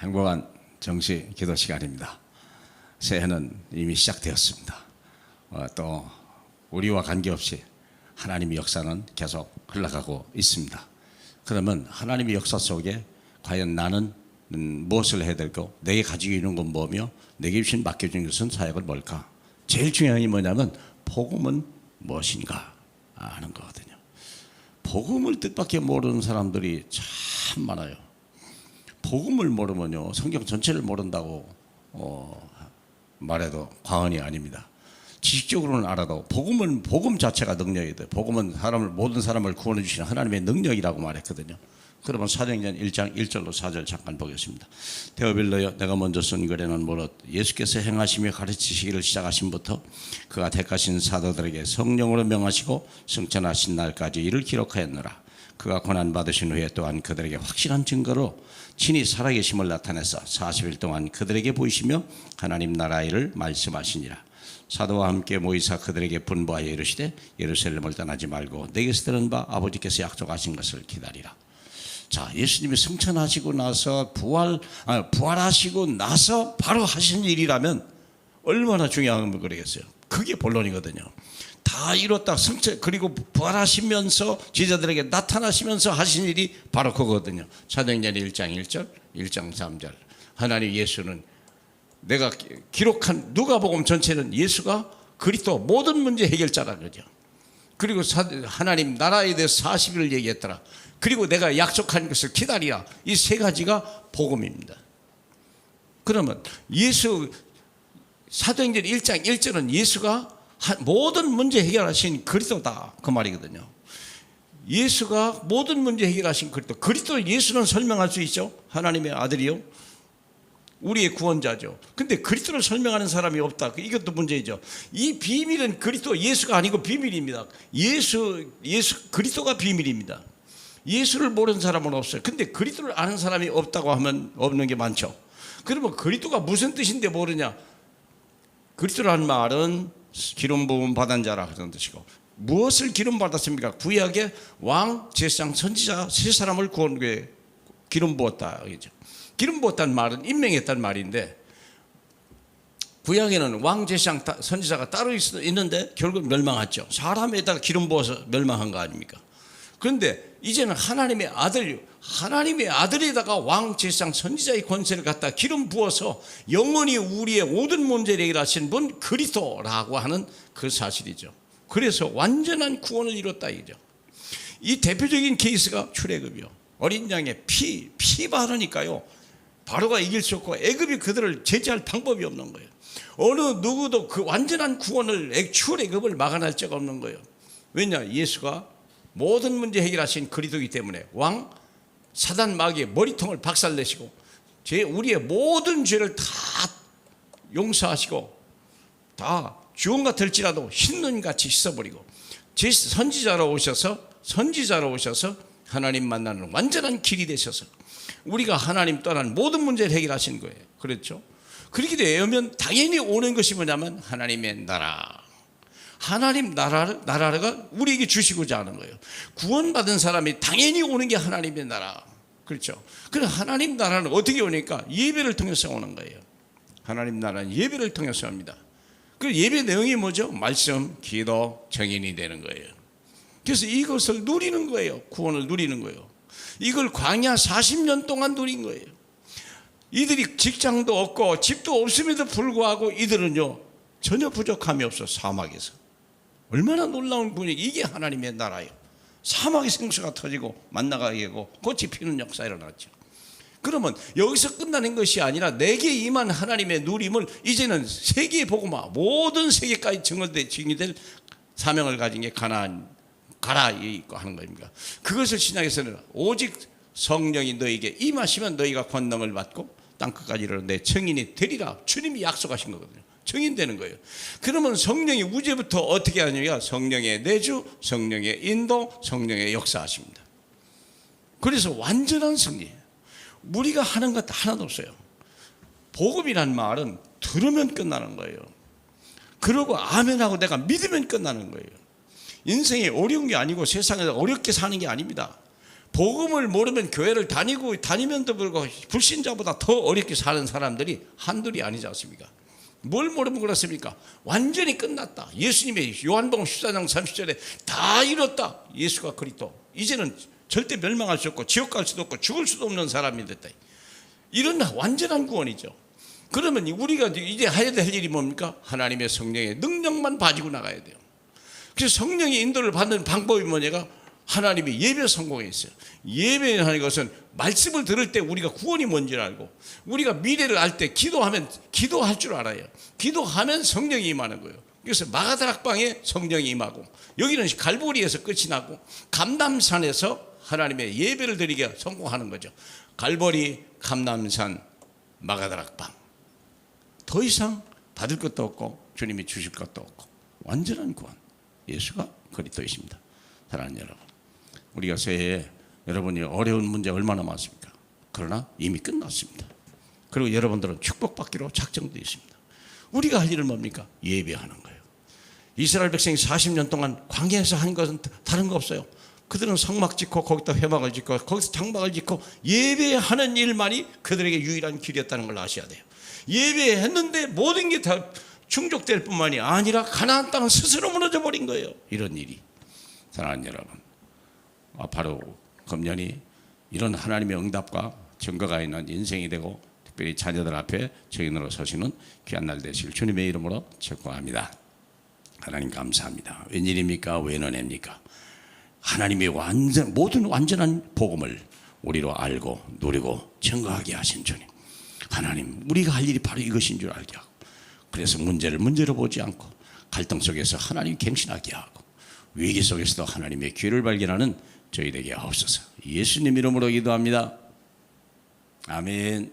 행복한 정시 기도 시간입니다. 새해는 이미 시작되었습니다. 어, 또 우리와 관계없이 하나님의 역사는 계속 흘러가고 있습니다. 그러면 하나님의 역사 속에 과연 나는 음, 무엇을 해야 될고 내게 가지고 있는 건 뭐며 내게 주신 맡겨진 것은 사역은 뭘까? 제일 중요한 게 뭐냐면 복음은 무엇인가 하는 거거든요. 복음을 뜻밖에 모르는 사람들이 참 많아요. 복음을 모르면요 성경 전체를 모른다고 어, 말해도 과언이 아닙니다. 지식적으로는 알아도 복음은 복음 자체가 능력이 돼. 복음은 사람을 모든 사람을 구원해 주시는 하나님의 능력이라고 말했거든요. 그러면 사도행전 1장 1절로 4절 잠깐 보겠습니다. 데오빌러여 내가 먼저 쓴 글에는 무릇 예수께서 행하시며 가르치시기를 시작하신부터 그가 택하신 사도들에게 성령으로 명하시고 승천하신 날까지 이를 기록하였노라. 그가 고난 받으신 후에 또한 그들에게 확실한 증거로 친히 살아계심을 나타내서 40일 동안 그들에게 보이시며 하나님 나라 일을 말씀하시니라. 사도와 함께 모이사 그들에게 분부하여 이르시되 예루살렘을 떠나지 말고 내게서 들은 바 아버지께서 약속하신 것을 기다리라. 자, 예수님이 승천하시고 나서 부활 아, 부활하시고 나서 바로 하신 일이라면 얼마나 중요한 거겠어요. 그게 본론이거든요. 다 이뤘다 승천 그리고 부활하시면서 제자들에게 나타나시면서 하신 일이 바로 그거거든요. 사도행전 1장 1절, 1장 3절. 하나님 예수는 내가 기- 기록한 누가복음 전체는 예수가 그리스도 모든 문제 해결자라 그러죠. 그리고 사- 하나님 나라에 대해서 40일을 얘기했더라. 그리고 내가 약속한 것을 기다리라. 이 세 가지가 복음입니다. 그러면 예수 사도행전 1장 1절은 예수가 한- 모든 문제 해결하신 그리스도다 그 말이거든요. 예수가 모든 문제 해결하신 그리스도. 그리스도 예수는 설명할 수 있죠. 하나님의 아들이요. 우리의 구원자죠. 근데 그리스도를 설명하는 사람이 없다. 그 이것도 문제죠. 이 비밀은 그리스도 예수가 아니고 비밀입니다. 예수 예수 그리스도가 비밀입니다. 예수를 모르는 사람은 없어요. 근데 그리스도를 아는 사람이 없다고 하면 없는 게 많죠. 그러면 그리스도가 무슨 뜻인데 모르냐? 그리스도라는 말은 기름 부음 받은 자라 그런 뜻이고 무엇을 기름 받았습니까? 구약의 왕, 제사장, 선지자 세 사람을 구원에 기름 부었다 이죠. 기름 부었다는 말은 임명했다는 말인데 구약에는 왕, 제사장, 다- 선지자가 따로 있, 있는데 결국 멸망했죠. 사람에다가 기름 부어서 멸망한 거 아닙니까? 그런데 이제는 하나님의 아들, 하나님의 아들에다가 왕, 제사장, 선지자의 권세를 갖다 기름 부어서 영원히 우리의 모든 문제를 해결하신 분 그리스도라고 하는 그 사실이죠. 그래서 완전한 구원을 이뤘다 이죠. 이 대표적인 케이스가 출애굽이요. 어린 양의 피, 피 바르니까요. 바로가 이길 수 없고 애굽이 그들을 제지할 방법이 없는 거예요. 어느 누구도 그 완전한 구원을 액- 출애굽을 막아낼 자가 없는 거예요. 왜냐? 예수가 모든 문제 해결하신 그리스도이기 때문에 왕 사단 마귀의 머리통을 박살내시고 제 우리의 모든 죄를 다 용서하시고 다 주원과 될지라도 흰눈 같이 씻어버리고 제 선지자로 오셔서 선지자로 오셔서 하나님 만나는 완전한 길이 되셔서 우리가 하나님 떠난 모든 문제를 해결하신 거예요. 그렇죠? 그렇게 되면 당연히 오는 것이 뭐냐면 하나님의 나라. 하나님 나라를, 나라가 우리에게 주시고자 하는 거예요. 구원받은 사람이 당연히 오는 게 하나님의 나라. 그렇죠. 그럼 하나님 나라는 어떻게 오니까 예배를 통해서 오는 거예요. 하나님 나라는 예배를 통해서 옵니다. 그 예배 내용이 뭐죠? 말씀, 기도, 정인이 되는 거예요. 그래서 이것을 누리는 거예요. 구원을 누리는 거예요. 이걸 광야 40년 동안 누린 거예요. 이들이 직장도 없고 집도 없음에도 불구하고 이들은요 전혀 부족함이 없어 사막에서 얼마나 놀라운 분위기 이게 하나님의 나라예요. 사막에 생수가 터지고 만나가 되고 꽃이 피는 역사 일어났죠. 그러면 여기서 끝나는 것이 아니라 내게 임한 하나님의 누림을 이제는 세계에 보고마 모든 세계까지 증언될 증이될 사명을 가진 게 가나안 가라 있고 하는 겁니다. 그것을 신약에서는 오직 성령이 너에게 임하시면 너희가 권능을 받고 땅 끝까지 이르러 내 증인이 되리라 주님이 약속하신 거거든요. 증인되는 거예요. 그러면 성령이 우제부터 어떻게 하느냐? 성령의 내주, 성령의 인도, 성령의 역사하십니다. 그래서 완전한 승리. 우리가 하는 것 하나도 없어요. 복음이란 말은 들으면 끝나는 거예요. 그러고 아멘하고 내가 믿으면 끝나는 거예요. 인생이 어려운 게 아니고 세상에서 어렵게 사는 게 아닙니다. 복음을 모르면 교회를 다니고 다니면도 불구하고 불신자보다 더 어렵게 사는 사람들이 한둘이 아니지 않습니까? 뭘 모르면 그렇습니까? 완전히 끝났다. 예수님의 요한복음 14장 30절에 다 이뤘다. 예수가 그리스도. 이제는 절대 멸망할 수 없고 지옥 갈 수도 없고 죽을 수도 없는 사람이 됐다. 이런 완전한 구원이죠. 그러면 우리가 이제 해야 될 일이 뭡니까? 하나님의 성령의 능력만 가지고 나가야 돼요. 그래서 성령의 인도를 받는 방법이 뭐냐가 하나님의 예배 성공에 있어요. 예배하는 것은 말씀을 들을 때 우리가 구원이 뭔지를 알고 우리가 미래를 알 때 기도하면 기도할 줄 알아요. 기도하면 성령이 임하는 거예요. 그래서 마가다락방에 성령이 임하고 여기는 갈보리에서 끝이 나고 감남산에서 하나님의 예배를 드리게 성공하는 거죠. 갈보리, 감남산, 마가다락방. 더 이상 받을 것도 없고 주님이 주실 것도 없고 완전한 구원. 예수가 그리스도이십니다. 사랑하는 여러분. 우리가 새해에 여러분이 어려운 문제 얼마나 많습니까? 그러나 이미 끝났습니다. 그리고 여러분들은 축복받기로 작정되어 있습니다. 우리가 할 일은 뭡니까? 예배하는 거예요. 이스라엘 백성이 40년 동안 광야에서 한 것은 다른 거 없어요. 그들은 성막 짓고 거기다 회막을 짓고 거기서 장막을 짓고 예배하는 일만이 그들에게 유일한 길이었다는 걸 아셔야 돼요. 예배했는데 모든 게 다 충족될 뿐만이 아니라 가나안 땅은 스스로 무너져 버린 거예요. 이런 일이. 사랑하는 여러분. 아, 바로 금년이 이런 하나님의 응답과 증거가 있는 인생이 되고 특별히 자녀들 앞에 증인으로 서시는 귀한 날 되실 주님의 이름으로 축복합니다. 하나님 감사합니다. 웬일입니까? 웬 은혜입니까? 하나님의 완전 모든 완전한 복음을 우리로 알고 누리고 증거하게 하신 주님. 하나님, 우리가 할 일이 바로 이것인 줄 알게 하고 그래서 문제를 문제로 보지 않고 갈등 속에서 하나님 갱신하게 하고 위기 속에서도 하나님의 귀를 발견하는 저희에게 하옵소서. 예수님 이름으로 기도합니다. 아멘.